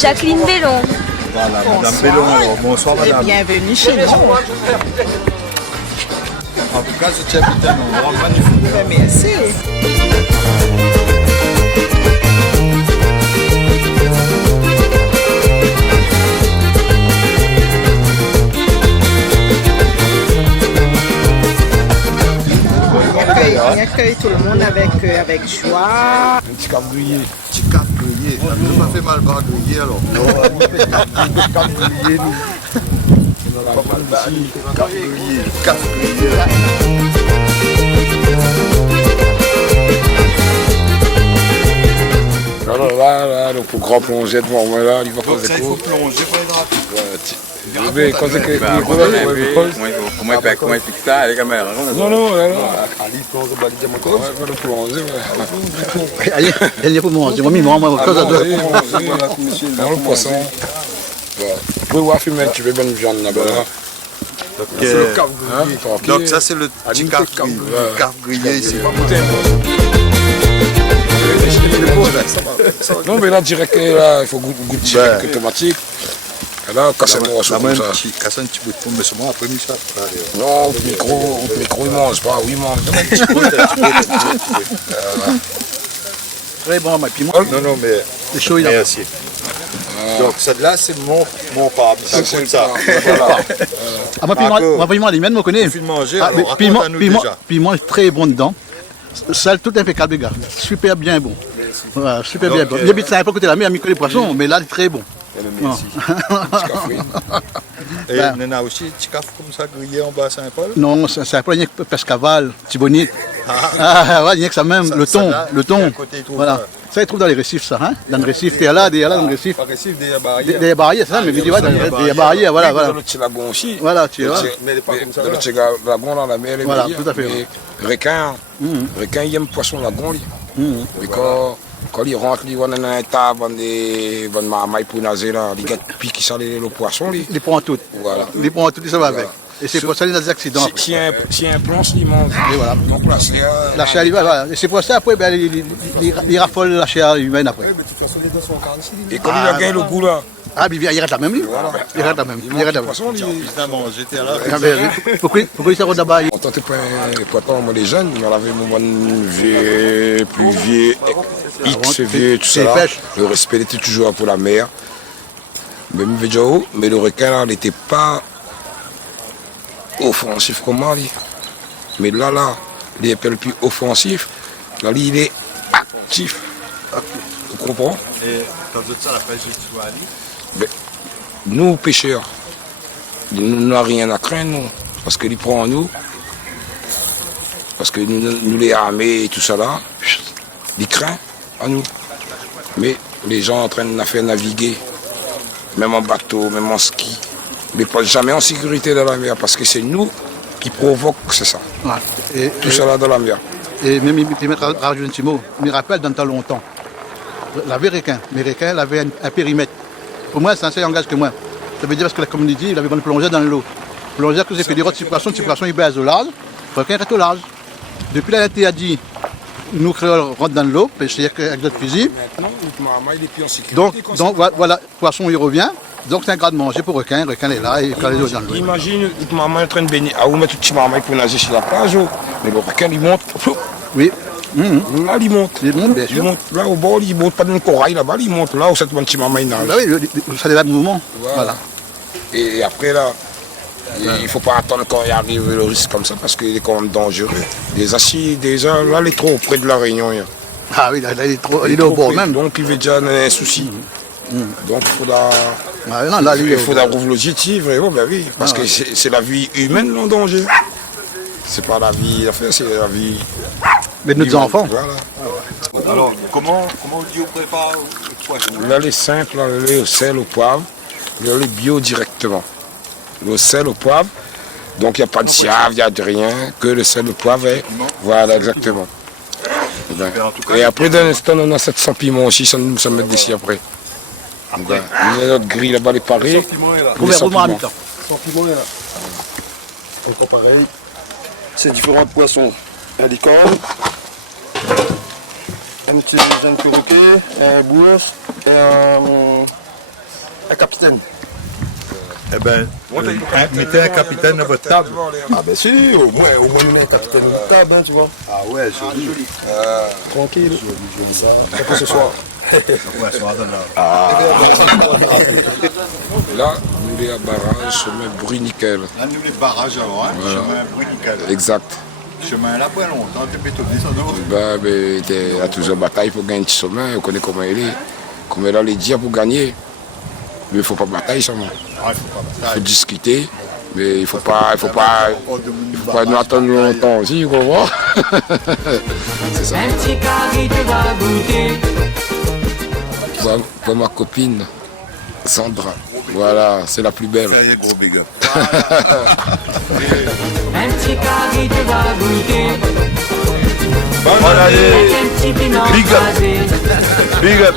Jacqueline Bellon. Voilà, Madame Bellon, alors bonsoir Madame. Bienvenue chez nous. En tout cas, je tiens à un endroit magnifique. Merci. Il accueille tout le monde avec joie. Un petit cap grillé. Petit cap grillé. Ça ne m'a fait mal par grillé alors. Non, cap grillé, nous. Cap grillé. Cap grillé. Alors là, le plus grand plongée devant moi là, il va faire des Il faut plonger pour les draps. Mais quand c'est que Comment il fixe ça avec la caméra? Non, Ali plonge au bas du diamant. ouais, va le plonger, ouais. Allez, elle est pour manger. Moi, cause à deux. Dans le poisson. Vous pouvez voir fumer un petit peu de viande là-bas. C'est le cap grillé. Donc ça c'est le petit cap grillé ici. Non, mais là, direct, là, il faut goûter direct automatique. Et là, casser le morceau comme ça. Casser un petit bout de pomme, mais c'est moi après ça. Non, le micro, il mange pas, oui, il mange. Très bon, mais puis moi, Non, mais c'est chaud, il a. merci. Donc celle-là c'est mon papa. C'est comme ça. Ah, moi, piment, les miennes, me connais. Faut le manger, Ah, alors piment, raconte-nous déjà. piment très bon dedans. Sale, tout impeccable, les gars. Super bien bon. Voilà, super bien bon. J'habite ça à pas côté de la mer, à mi les poissons, mais là, il est très bon. Et on a aussi un petit café comme ça grillé en bas Saint-Paul. Non, c'est pas rien que Pescaval, Tibonite. Ah, ouais, rien que ça même, le thon. Voilà. Ça, ils trouvent dans les récifs, ça, hein. Dans les récifs, t'es là, dans les récifs. Récif des barrières. Des barrières, c'est ça, mais je dis, ouais, des barrières, voilà. Dans le petit lagon aussi. Voilà, tu vois. Mais pas comme ça. Dans le petit lagon, là, la mer, elle est Voilà, meilleure. tout à fait. Mais requin, il aime poisson lagon, lui. Mais quand il rentre, il va dans un table, il va marmaille pour nager, là, il pique ça le poisson, lui. Il prend tout. Voilà. Il prend tout, ça va avec. Et c'est pour ça qu'il y a des accidents. Si un planche, il mange. Et voilà. Donc là, c'est... La chair, voilà. Et c'est pour ça, après, ben, il raffole la chair humaine après. Et comme il a gagné le goût, là, Ah, mais il reste la même, lui. Il reste la même. Il reste la même. poisson, lui... Évidemment, j'étais là. Ah, ben, pourquoi il s'arrête là-bas? On tentait pas un moi les jeunes, on avait mon vieux, plus vieux, X vieux, tout ça. Là. Le respect était toujours pour la mer. Mais le requin là, n'était pas offensif comme moi. Mais là, il est un peu plus offensif. Là, il est actif. Vous comprenez? Et quand vous êtes ça, la pêche, tu vois aller. Nous, pêcheurs, nous n'avons rien à craindre, nous, parce qu'il prend nous. Parce que nous les armées et tout ça là, ils craignent à nous. Mais les gens en train de nous faire naviguer, même en bateau, même en ski, mais pas jamais en sécurité dans la mer, parce que c'est nous qui provoquons, c'est ça. Ouais. Tout ça là dans la mer. Et même, il mettre à rajouter un petit mot. Je me rappelle dans le temps longtemps. L'avait requin. Mais requin, il avait un périmètre. Pour moi, c'est un seul langage que moi. Ça veut dire parce que la communauté, il avait besoin de plonger dans l'eau. Plonger, que c'est fait des routes de poisson, il baise au large. Le requin reste au large. Depuis là, il a dit, nous créoles rentrent dans l'eau, pêcher avec notre fusil. Maintenant, il est plus en sécurité. Donc voilà, poisson il revient. Donc c'est un gras de manger pour requin. Le requin est là, il quand les eaux dans l'eau. Imagine, maman est en train de baigner. Ah, vous mettez tout petit maman pour nager sur la plage. Mais le requin, il monte. Oui. Là, il monte. Il monte, bien sûr. Il monte. Là, au bord, il monte pas dans le corail là-bas, il monte là où cette petit maman il nage. Bah oui, ça débat de mouvement. Voilà. Et après, là, il ne faut pas attendre quand il arrive le risque comme ça parce qu'il est quand même dangereux. Les acides, déjà, là, il est trop près de la Réunion. Ah oui, là, il est au bord même. Donc, il veut déjà un souci. Donc, il faudra. Ah, non, là, lui, il faudra rouvrir l'objectif, vraiment, ben oui, parce que c'est la vie humaine en danger. C'est pas la vie d'affaires, c'est la vie. Mais de nos enfants. Voilà. Alors, comment on prépare le poisson? Là, les simples, là, le lait au sel, au poivre, le lait bio directement. Le sel, au poivre, donc il n'y a pas de siave, il n'y a de rien, que le sel, le poivre, et voilà, exactement. Et après, d'un instant, on a 700 piments aussi, ça nous met d'ici après. Donc, on a notre grille là-bas, les parés. Gouvernement à mi-temps. Sans piment, il y a. Encore pareil. C'est différents poissons. Un licorne, un petit perroquet, un bourse et Un capitaine. Eh ben, mettez un capitaine à votre table. Ah ben si, au moins on met un capitaine de table, hein, tu vois. Ah ouais, joli. Tranquille. Ça, après ce soir. Ouais, ça va dans Là, nous les à barrage, chemin Bruniquel. Là, nous les barrages alors, hein. Chemin Bruniquel. Exact. Chemin là, pas longtemps, t'es bétonné, ça non? Ben, il y a toujours bataille pour gagner un petit chemin, on connaît comment il est. Comme là, les dire pour gagner. Mais il ne faut pas batailler seulement. Ah, il faut pas Il faut batailler. discuter, mais il ne faut pas nous attendre longtemps aussi, tu comprends? C'est ça. Un petit carré tu vas goûter. Pour ma copine, Sandra. Voilà, c'est la plus belle. Ça y est, gros big up. Un petit carré tu vas goûter. Bonne année. Avec un petit pinot Big up. rasé. Big up.